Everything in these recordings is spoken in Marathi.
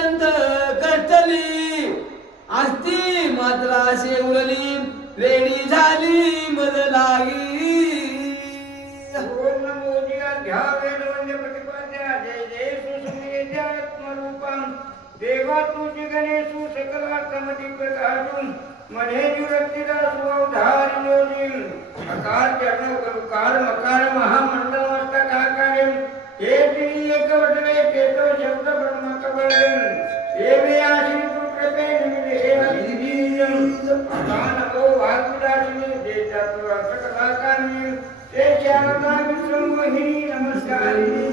अत्यंत कष्टली असती मात्र असे उरली वेडी झाली मज लागी ओम नमो ध्यावेद प्रतिपाद्या जय जय सुसंगेत्यात्मरूपं देवा तुझी गणेशु सकला समती प्रकाशुं मने जुरक्तिदासु अवधारिणोजिं अकार चरण कार मकार महामंडलमस्तकाकारिं एति एकवटने चेतो शब्द ब्रह्म कबलं एवे आश्री कृपे निमिते आदिदीयं अकानको वाकुदासिनी देशातु सकलाकारिं ते शारदा विश्वमोहिनी नमस्कारिणी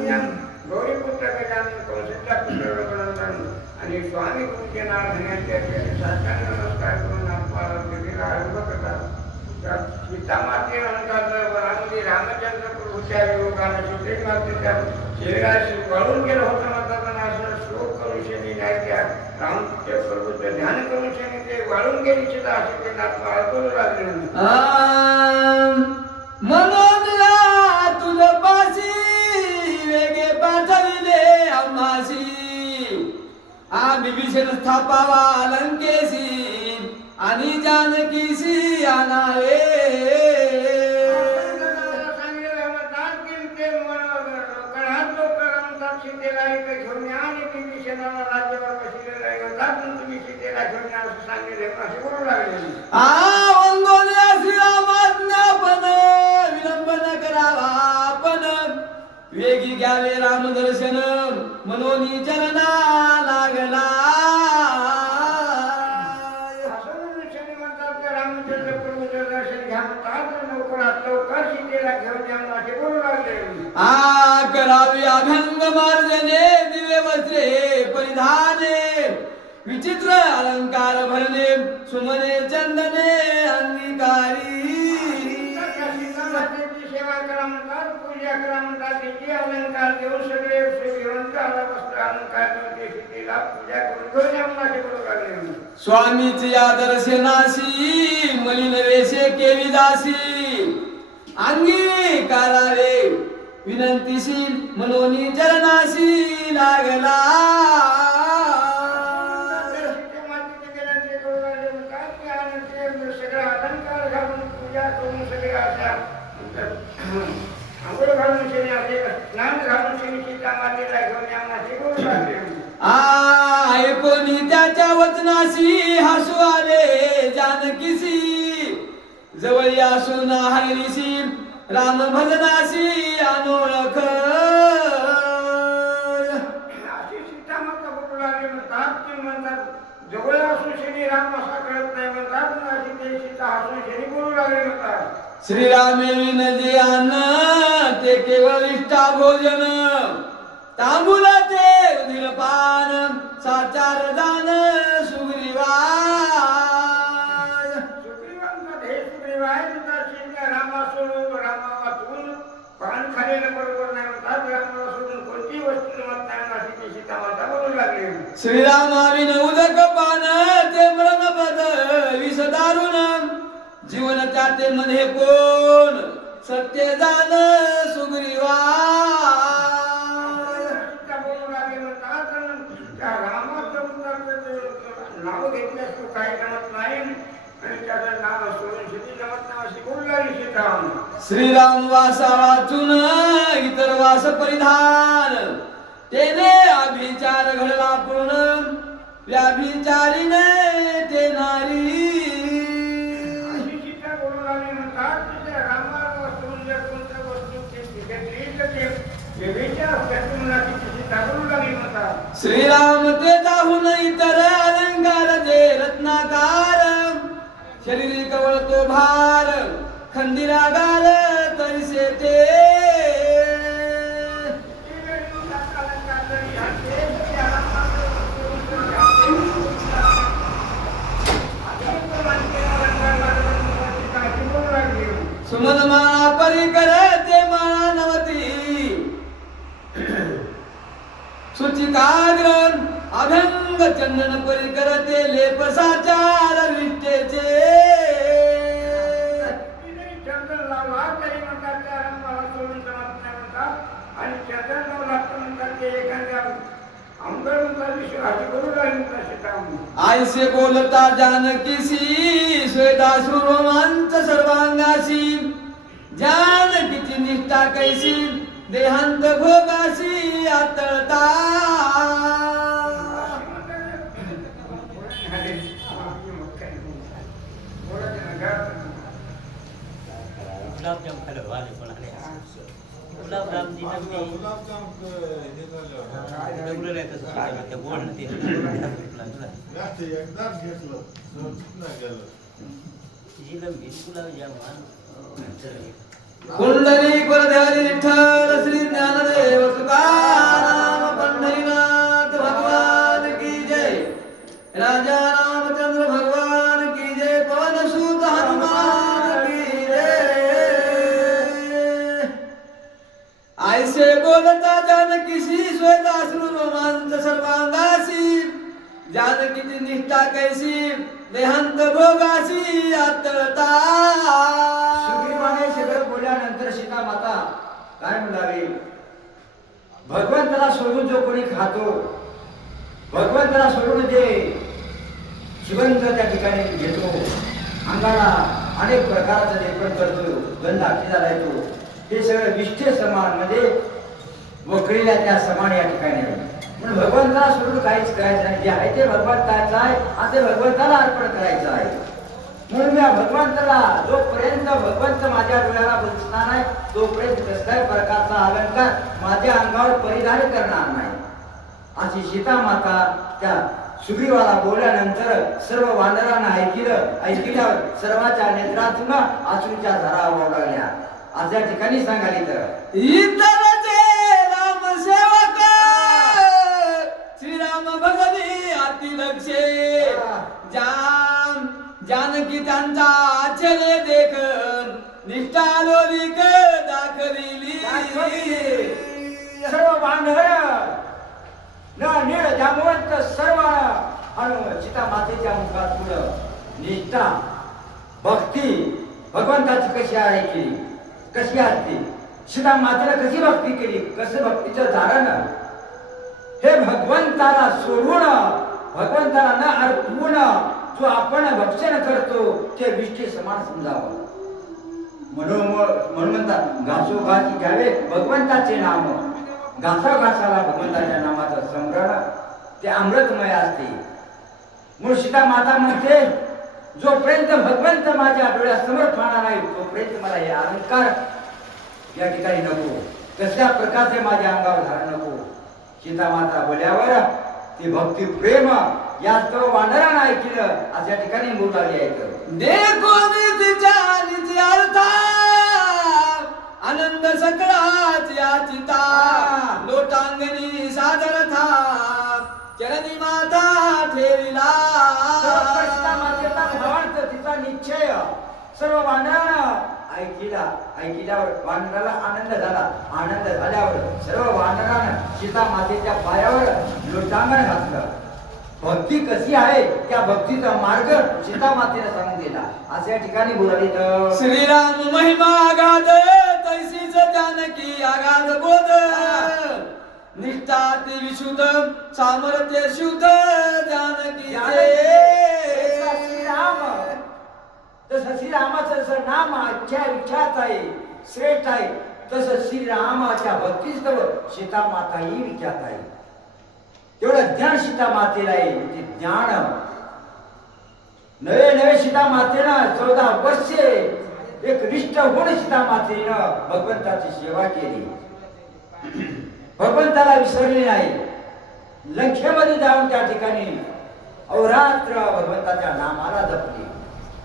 गौरीपुत्र गजानन कौशल्या पुत्र रघुनंदन आणि स्वामी तुमचे नाव घेण्याचे साष्टांग नमस्कार करून आपल्याला दिलेला अनुभव करतात सीता माते म्हणतात रामजी रामचंद्र प्रभूच्या योगाने सुटे मातेच्या शरीराशी वळून गेलं होतं म्हणतात असं शोक करून शनी नाही त्या रामच्या प्रभूचं ध्यान करून शनी ते वळून गेली चिता असे ते नाथ करू लागले मनोदला तुझ पाशी वेगे पाठविले आम्हाशी आम्ही विषण स्थापावा लंकेशी आणि जानकीशी आणावे वेगी घ्यावे रामदर्शन मनोनी चरणा लागला रामचंद्र प्रभूचं दर्शन घ्या लवकरात लवकर सीतेला घेऊन या असे बोलू लागले करावी अभंग मार्जने दिवे वस्त्रे परिधाने विचित्र अलंकार भरणे सुमने चंदने अंगीकारी सेवा करा म्हणतात पूजा करा म्हणतात त्याची अलंकार देऊन सगळे घेऊन वस्त्र अलंकार देऊन ते सीतेला पूजा करून घेऊन या बोलू लागले स्वामीची या दर्शनाशी मलिन वेशे केली दासी अंगी करावे विनंतीशी मनोनी चरणाशी लागला सगळा अलंकार घालून पूजा करून सगळे अशा आंघोळ घालून शनी असे स्नान घालून शनी सीता मातेला घेऊन या बोलू लागले ऐकोनी त्याच्या वचनाशी हसू आले जानकीशी जवळ असून हरणीशी राम भजनाशी अनोळख अशी सीता माता बोलू लागले म्हणतात ते म्हणतात जवळ असून शनी राम असा कळत नाही म्हणतात अशी ते सीता हसून शनी बोलू लागले म्हणतात श्रीरामे विनदी अन्न ते केवळ इष्टा भोजन तांबुलाचे उदिरपान साचार दान सुग्रीवाय सुग्रीवांचा हे सुग्रीवाय तुझा रामा सोडून रामा वाचून पान खाल्लेलं बरोबर नाही म्हणतात रामाला सोडून कोणती वस्तू जमत नाही अशी ती सीता माता बोलू लागली श्रीरामाविन उदक पान ते मरणपद विष दारुण जीवन त्याते मध्ये कोण सत्य जाण सुग्रीवा नाव घेतल्यास तू काही जमत नाही आणि त्याचं नाव सोडून शेती जमत नाही अशी बोलू लागली सीता श्रीराम वासा वाचून इतर वास परिधान तेने अभिचार घडला पूर्ण व्याभिचारीने ते नारी श्रीराम ते जाहून इतर अलंकार जे रत्नाकार शरीर कवळ तो भार खंदिरागार तैसे ते सुमन माळा परिकर ते माळा नवती सुचिकाग्रन अभंग चंदन परिकर ते लेप साचार विष्टेचे चंदन लावला तरी म्हणतात त्या रंगाला सोडून जमत नाही म्हणतात आणि चंदन लावला म्हणतात ते एखाद्या आंबेडकर विश्वास आईसे बोलता जानकीसी स्वेदाश्रु रोमांच सर्वांगासी जानकीची निष्ठा कैसी देहांत भोगासी आतळता गुलाबजाम खाल्लं वाले पण आले गुलाबजाम ती नव्हती दगडं नाही तसं त्या गोड ते जिलबी गुलाबजाम कुंडली कुलधारी विठ्ठल श्री ज्ञानदेव तुकाराम पंढरीनाथ भगवान की जय राजा रामचंद्र भगवान की जय पवन सुत हनुमान की जय ऐसे बोलता जानकीसी श्वेताश्रु रोमांच सर्वांगासी जानकीची निष्ठा कैसी देहांत भोगासी आतळता सुग्रीवाने सगळं बोलल्यानंतर सीता माता काय म्हणाली भगवंताला सोडून जो कोणी खातो भगवंताला सोडून जे सुगंध त्या ठिकाणी घेतो अंगाला अनेक प्रकारचं लेपन करतो गंध अक्षीला येतो हे सगळं विष्ठे समान म्हणजे वकळीला त्या समान या ठिकाणी आहे म्हणून भगवंताला सोडून काहीच करायचं नाही जे आहे ते भगवंताचं आहे आणि ते भगवंताला अर्पण करायचं आहे म्हणून या भगवंताला जोपर्यंत भगवंत माझ्या डोळ्याला बसणार नाही तोपर्यंत कसल्याही प्रकारचा अलंकार माझ्या अंगावर परिधान करणार नाही अशी सीता माता त्या सुग्रीवाला बोलल्यानंतर सर्व वानरांना ऐकल्यावर सर्वांच्या नेत्रातून अश्रूच्या धारा वाहू लागल्या आज या ठिकाणी सांगाली तर इतरचे राम सेवक श्रीराम भगवी अति लक्षे जानकी त्यांचा आचरे देख निष्ठा लोलिक दाखविली सर्व वानर न निळ जामवंत सर्व सीता मातेच्या मुखात पुढं निष्ठा भक्ती भगवंताची कशी आहे केली कशी असते सीता मातेला कशी भक्ती केली कसं भक्तीचं धारण हे भगवंताला सोडून भगवंताला न अर्पून जो आपण भक्षण करतो ते विष्ठे समान समजावं म्हणून म्हणतात घासोघासी घ्यावे भगवंताचे नाम घासाघासाला भगवंताच्या नामाचं स्मरण ते अमृतमय असते म्हणून सीता माता म्हणते जोपर्यंत भगवंत माझ्या डोळ्यासमोर पाहणार नाही तोपर्यंत मला हे अलंकार या ठिकाणी नको कसल्या प्रकारचे माझ्या अंगावर धारण नको सीता माता बोलल्यावर ती भक्ती प्रेम या सर्व वानरांना ऐकलं अशा ठिकाणी बोलायला येतं देखो तिच्या निज अर्थ आनंद सकळाच याचिता लोटांगणी सादर था चरणी माता ठेविला सीता मातेचा भावार्थ तिचा निश्चय सर्व वानरांना ऐकल्यावर वानराला आनंद झाल्यावर सर्व वानरांना सीता मातेच्या पायावर लोटांगण घातलं भक्ती कशी आहे त्या भक्तीचा मार्ग सीता मातेने सांगून दिला अशा ठिकाणी बोलले तर श्रीराम महिमा आगाध तैसीच जानकी आगाध बोध निष्ठा ती विशुद्ध सामर्थ्य शुद्ध जानकी श्रीराम तसं श्रीरामाचं जसं नाम विख्यात आहे श्रेष्ठ आहे तसं श्रीरामाच्या भक्तीच सीता माता ही विख्यात आहे तेवढं ज्ञान सीता मातेला आहे ते ज्ञान नवे सीता मातेनं 14 वर्षे एक निष्ठ होऊन सीता मातेनं भगवंताची सेवा केली भगवंताला विसरली नाही लंकेमध्ये जाऊन त्या ठिकाणी अहोरात्र भगवंताच्या नामाला जपली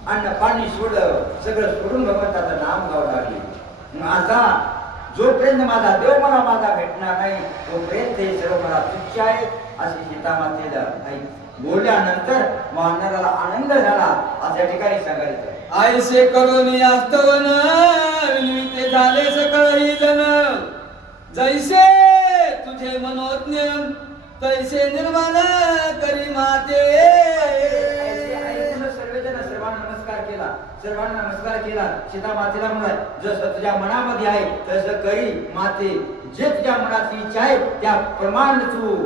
अन्न पाणी सोडलं सगळं सोडून भगवंताचं नाम गाऊ लागली आता जोपर्यंत माझा देव मला भेटणार नाही तोपर्यंत हे सर्व मला तुच्छ आहे असे सीता मातेला बोलल्यानंतर वानराला आनंद झाला अशा ठिकाणी सांगायचं आयसे करोनी आस्तवन विनविते झाले सकळ ही जन जैसे तुझे मनोज्ञ तैसे निर्माण करी माते सर्वांना नमस्कार केला सीता मातेला म्हणाल जसं तुझ्या मनामध्ये आहे तसं करी माते जे तुझ्या मनात इच्छा आहे त्या प्रमाण तू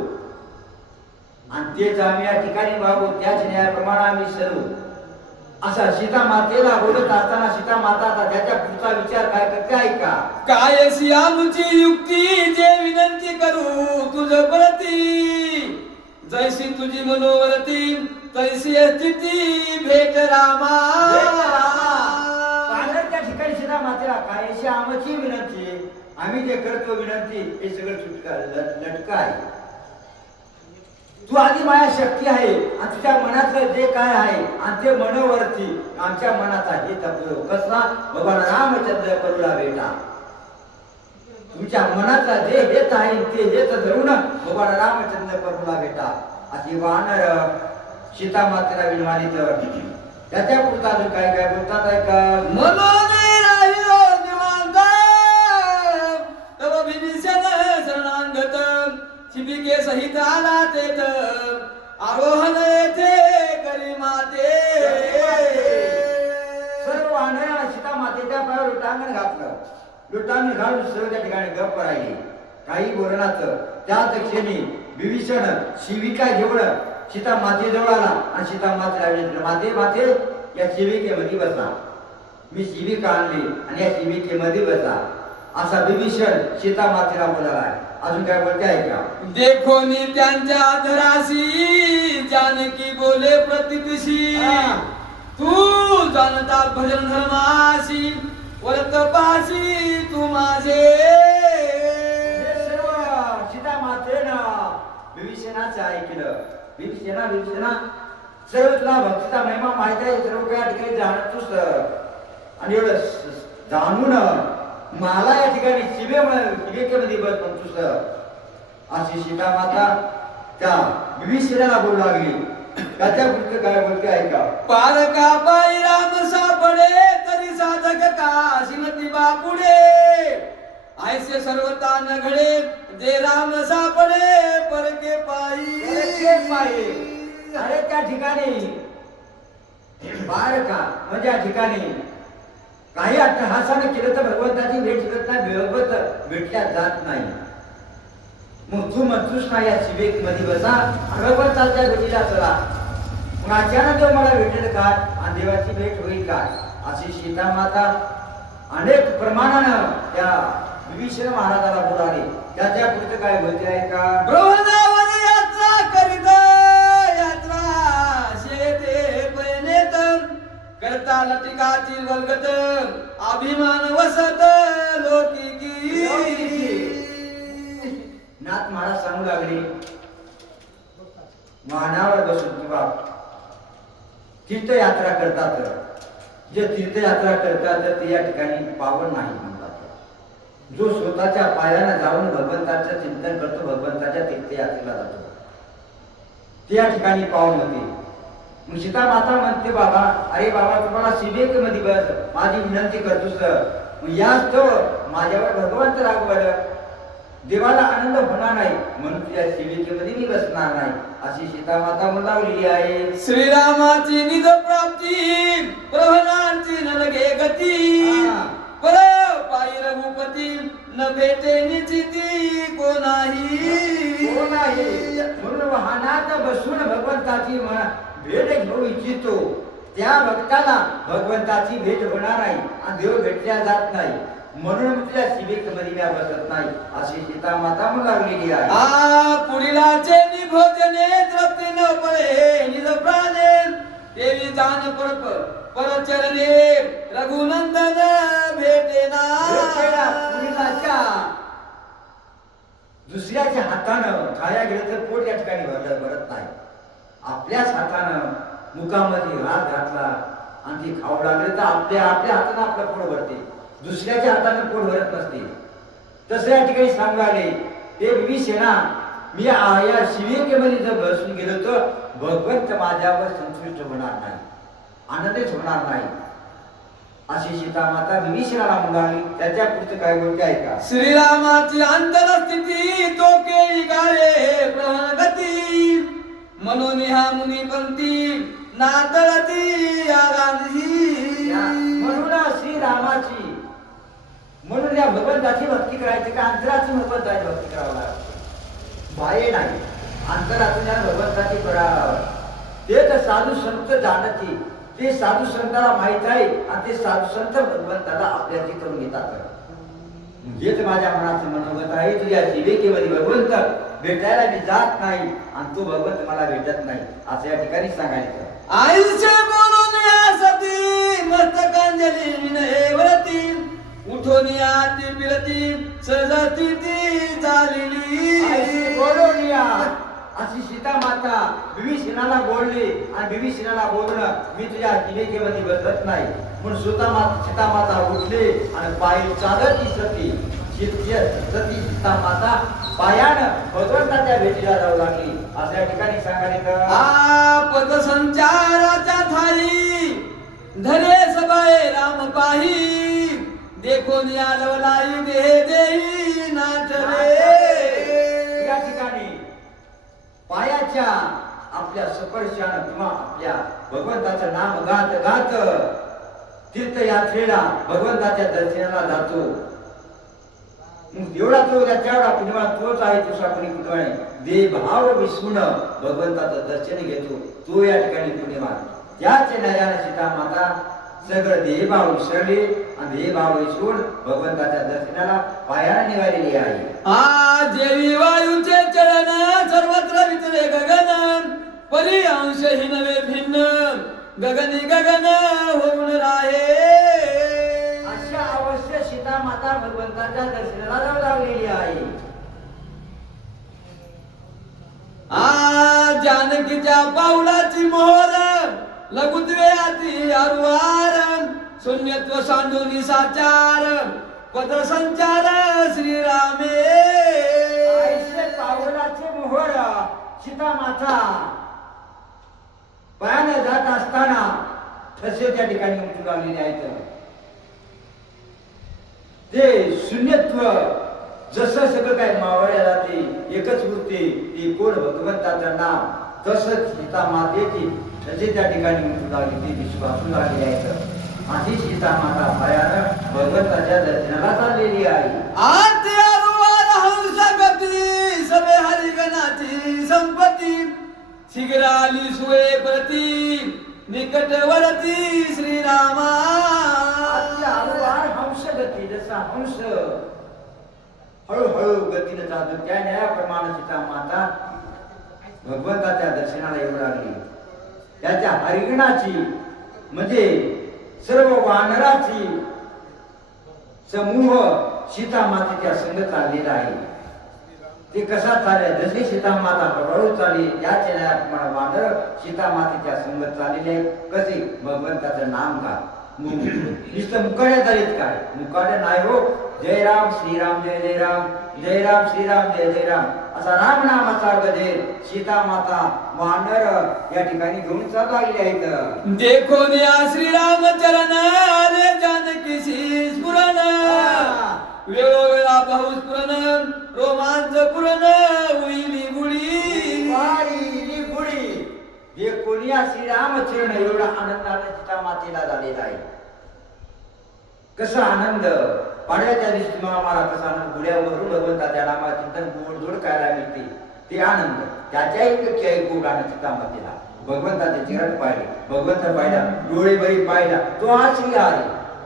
आणि तेच आम्ही या ठिकाणी वागू, त्याच न्यायाप्रमाणे आम्ही सर्व. असा सीता मातेला बोलत असताना सीता माता आता त्याच्या पुढचा विचार काय करते ऐका. काय आमची युक्ती जे विनंती करू तुझ प्रती, जैसी तुझी मनोवरती तैसी स्थिती भेट रामा. त्या ठिकाणी सीता मातेला काय आमची विनंती, आम्ही जे करतो विनंती हे सगळं चुटका लटका आहे. तू आधी माझ्या शक्ती आहे आणि तुझ्या मनातलं जे काय आहे आणि ते मनोवरती आमच्या मनात आहे कसला भगवान रामचंद्र करूला बेटा. तुमच्या मनातला जे हेत आहे ते हेत धरून भगवान रामचंद्र करूला बेटा अशी वानर सीता मातेला विनवाली. तर त्याच्या पुढचा अजून काय काय बोलतात ऐका. मनोने राहिलो निवांत तव विभीषण शरणांगत, शिबिके सहित आला तेथ आरोहण येथे करी माते. सर्व वानरांना सीता मातेच्या पायावर लुटांगण घातलं. लुटांगण घालून सर्व त्या ठिकाणी गप्प राहिले, काही बोलनात. त्याच क्षणी विभीषण शिविका घेऊन सीता मातेजवळ आला आणि सीता मातेला विचारलं, माते माते या शिविकेमध्ये बसा, मी शिविका आणली आणि या शिविकेमध्ये बसा. असा विभीषण सीता मातेला बोलायला. अजून काय बोलते आहे का. देखोनी त्यांच्या धराशी जानकी बोले प्रतिदिशी, तू जाणता भजन धर्माशी वरत पाशी तू माझे. सर्व सीता मातेनं विभीषणाचं ऐकलं. विभीषणा सर्व तुला भक्तीचा महिमा माहित आहे, सर्व काही ठिकाणी जाणतोस आणि एवढं जाणून मला या ठिकाणी शिवेकेमध्ये बस म्हणतोस. अशी सीता माता त्या विभीषणाला बोलू लागली. त्याच्या पुढचं काय बोलते ऐका. पारका पायी राम सापडे तरी साधक काशीमती बापुडे, ऐसे सर्वता न घडे जे राम सापडे परके पायी. अरे त्या ठिकाणी पारका म्हणजे या ठिकाणी काही अट्टहासाने केलं तर भगवंताची भेट शिकत नाही, भगवंत भेटल्या जात नाही. मग तू म्हणतोस ना या शिवेक मध्ये बसा भगवंताच्या भेटीला चला. मग अचानक मला भेटेल का आणि देवाची भेट होईल का. अशी सीता माता अनेक प्रमाणानं त्या विभीषण महाराजाला बोलावले. त्याच्या पुढचं काय बोलते आहे का. बृहदावन यात्रा करीत यात्रा शेते पैनेत, करता लटिकाची वल्गत अभिमान वसत लोकी. नाथ महाराज सांगू लागले, वाहनावर बसून किंवा तीर्थयात्रा करतात, जे तीर्थयात्रा करतात ते या ठिकाणी पावन नाही म्हणतात. जो स्वतःच्या पायानं जाऊन भगवंताचं चिंतन करतो, भगवंताच्या तीर्थयात्रेला जातो, त्या ठिकाणी पावन होते. मग सीता माता म्हणते, बाबा अरे बाबा तुम्हाला शिवेकेमध्ये बस, माझी विनंती करतोस. मग याच तो माझ्यावर भगवंत रागवलं, देवाला आनंद होणार नाही म्हणून तुझ्या शिवेकेमध्ये मी बसणार नाही अशी सीता माता म्हणून आहे. श्रीरामाची निज प्राप्ती प्रभनांची नलगे गती, पर पायी रघुपती न भेटे निचिती कोणाही. म्हणून वाहनात बसून भगवंताची भेट घेऊ इच्छितो, त्या भक्ताला भगवंताची भेट होणार नाही आणि देव भेटल्या जात नाही. म्हणून तुझ्या शिवेकेमध्ये मी बसत नाही अशी सीता माता म्हणू लागलेली आहे. पुढीलाचे निभोजने तृप्ती न पळे निज प्राणे, देवी जाण परचरणे रघुनंदन भेटेना. पुढीलाच्या दुसऱ्याच्या हातानं खाया गेलं तर पोट या ठिकाणी भरत नाही. आपल्याच हातानं मुखामध्ये हात घातला आणि ती खाऊ लागले तर आपल्या हातानं आपलं पोट भरते, दुसऱ्याच्या हातानं पोट भरत नसते. तसं या ठिकाणी सांगाले ते विभीषणा, मी या शिवेकेमध्ये जर बसून गेलो तर भगवंत माझ्यावर संतुष्ट होणार नाही, आनंदित होणार नाही अशी सीता माता विभीषणाला म्हणाली. त्याच्या पुढचं काय बोलते ऐका. श्रीरामाची अंतरस्थिती तो केळी गाळे प्रहगती, मनोनिहा मुनी पंक्ती नातळती आगांधी. म्हणून श्रीरामाची म्हणून या भगवंताची भक्ती करायची का अंतराची भगवंताची भक्ती करावं लागते, बाहेर नाही. अंतरातून या भगवंताची पराव ते तर साधू संत जाणती, ते साधू संताला माहित आहे आणि ते साधू संत भगवंताला आपल्याची करून घेतात. हेच माझ्या मनाचं मनोगत आहे. तुझ्या विवेकेमध्ये भगवंत भेटायला मी जात नाही आणि तो भगवंत मला भेटत नाही असं या ठिकाणी सांगायचं. आयुष्य बोलून यासाठी मस्तकांजली विनयवरती उठून याती बिरती सहजाती ती चालली. बोलून या अशी सीता माता विभीषणाला बोलली आणि विभीषणाला बोलणं मी तुझ्या विवेकेमध्ये बसत नाही म्हणून सीता माता उठली आणि पायी चालत ही सती सीता माता पायानं भगवंताच्या भेटीला जाऊ लागली असं या ठिकाणी सांगायचं. पदसंचाराच्या थाई धरे सबाए राम पाही देखून या लवलाई देह देई नाचरे. या ठिकाणी पायाच्या आपल्या स्पर्शानं किंवा आपल्या भगवंताचं नाम गात गात तीर्थयात्रेला भगवंताच्या दर्शनाला जातो. एवढा तो त्याच्यावर पुण्यवान तोच आहे, दुसरा कोणी पुण्यवान आहे. देहभाव विसरून भगवंताचं दर्शन घेतो तो या ठिकाणी पुण्यवान. त्याच नयानं सीता माता सगळं देहभाव विसरली आणि देहभाव विसरून भगवंताच्या दर्शनाला पायाने निघालेली आहे. देवी वायूचे चरण सर्वत्र वितरे गगन परी अंश ही नवे भिन्न गगनी गगन होऊन राहे. अशा अवश्य सीता माता भगवंताच्या दर्शनाला जाऊ लागलेली आहे. जानकीच्या पावलाची मोहर लघुत्वे अति आरुवार शून्यत्व सांडूनी साचार पदसंचार श्रीरामे. पावलाचे मोहर सीता माता पायाने जात असताना तसे त्या ठिकाणी उठू लागलेले आहेत. ते शून्यत्व जसं सगळं काय मावळ्या जाते एकच वृत्ती ती कोण भगवंताचं नाम तसंच सीता मातेची तसे त्या ठिकाणी उठू लागली ती विश्वासू लागली आहेत. माझी सीता माता पायानं भगवंताच्या दर्शनाला चाललेली आहे. सबे हरिगणाची संपत्ती शीघ्राली सुळे प्रती निकटवरती श्रीरामा. हंस गती जसा हंस हळूहळू गतीने जातो त्या न्यायाप्रमाणे सीता माता भगवंताच्या दर्शनाला येऊ लागली. त्याच्या हरिगणाची म्हणजे सर्व वानराची समूह सीता मातेच्या संग चाललेला आहे. ते कसा चालले जशी सीता माता हळूहळू चालली त्याच न्यायाप्रमाणे वानर सीता मातेच्या संग चाललेले आहे. कसे भगवंताचं नाम का नुसतं मुकाड्या झालीत काय मुकाड्या नाही हो. जय राम श्रीराम जय जय राम जय राम श्रीराम जय जय राम असा राम नामाचा गजेर सीता माता वानर या ठिकाणी घेऊन चालू लागले आहेत. देखो या श्रीराम चरण रे जानकीशी स्फुरण वेळोवेळा पाऊस पुरण रोमांच पुरण उईली गुढी वाईली गुढी. हे कोणी श्रीरामचरण एवढा आनंदाने सीता मातेला झालेला आहे. कसा आनंद पाडव्याच्या दिवशी मला कसा आनंद गुढ्यावरून भगवंताच्या नामा चिंतन गोड जोड खायला मिळते ते आनंद त्याच्याही पेक्षा एक गोड आनंद सीता मातेला. भगवंताचे चरण पाहिले भगवंत पाहिला डोळे बरी पाहिला तो हा श्री आहे.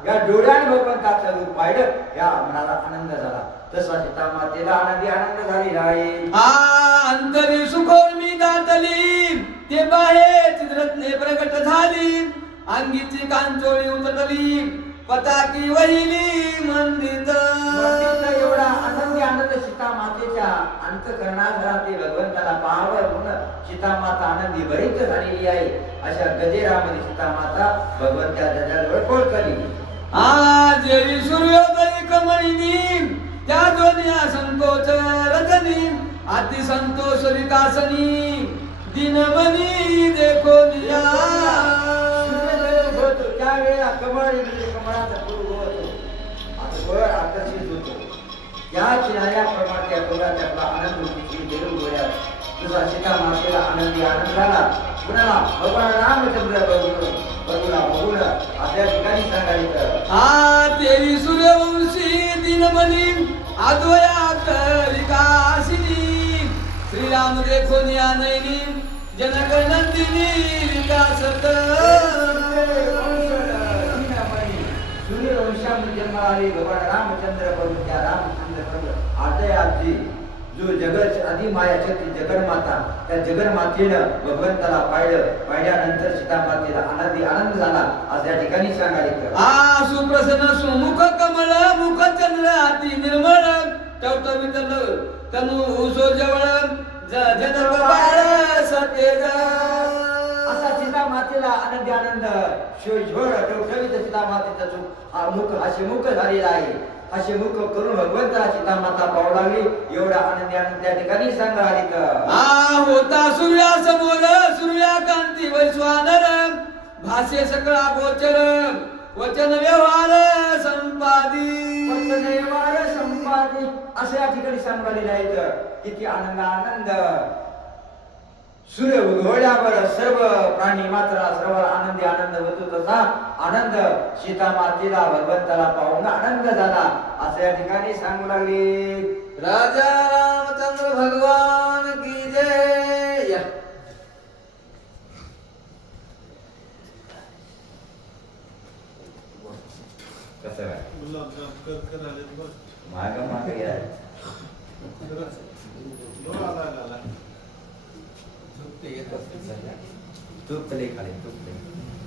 या डोळ्याने भगवंताचं रूप पाहिलं या मनाला आनंद झाला. तसा सीता मातेला आनंदी आनंद झालेला आहे. अंतरी सुखोर्मी दाटली ते बाहेर चित्रत्ने प्रगट झाली अंगीची कांचोळी उतरली पताकी वहिली मंदित. एवढा आनंदी आनंद सीता मातेच्या अंतःकरणात ते भगवंताला पाहावं म्हणून सीता माता आनंदी भरीत झालेली आहे. अशा गजेरामध्ये सीता माता भगवंताच्या ध्वजाजवळ पोहोचली. जेवी सूर्योदय कमळिनी त्या दोन्ही संतोष रजनी अति संतोष विकासनी दिनमनी देखो निया. त्यावेळेला कमळ कमळाचा फूल होतो आता वर आकर्षित होतो. या चिन्हाप्रमाणे त्या फुलाचा आपला आनंद गेलो डोळ्यात तुझा सीता मातेला आनंदी आनंद झाला. कुणाला भगवान रामचंद्र बघूला बघून आपल्या ठिकाणी सांगायचं. देवी सूर्यवंशी दिनमनी अद्वयात विकासिनी श्रीराम राम देखो नैनी जनक नंदिनी विकासत सूर्यवंशामध्ये जन्माला आले भगवान रामचंद्र प्रभू त्या रामचंद्र प्रभू आजय आजी जो जगत आधी माया शक्ती जगन्माता त्या जगन्मातेनं भगवंताला पाहिल्यानंतर सीतामातेला आनंद झाला आज या ठिकाणी सांगायचं आ सुप्रसन्न सुमुख कमळ मुख चंद्र अति निर्मळ टवटवीतल तनु सोजवळ जनक बाळ सतेज असा सीतामातेला आनंद शोषोर टवटवीत सीतामातेचा मुख असे मुख झालेला आहे असे मुख करून भगवंता सीतामाता पाहू लागली एवढा आनंद त्या ठिकाणी सांगा आ होता सूर्यासमोर सूर्यकांती वैश्वानर भाषे सकळा गोचर वचन व्यवहार संपादी असे या ठिकाणी सांगायला आहेत किती आनंद सूर्य उगवल्यावर सर्व प्राणी मात्र सर्व आनंद होतो तसा आनंद सीता मातेला भगवंताला पाहून आनंद झाला असं या ठिकाणी सांगू लागले राजा रामचंद्र भगवान की जय कसं काय माग या तूप खाली तूप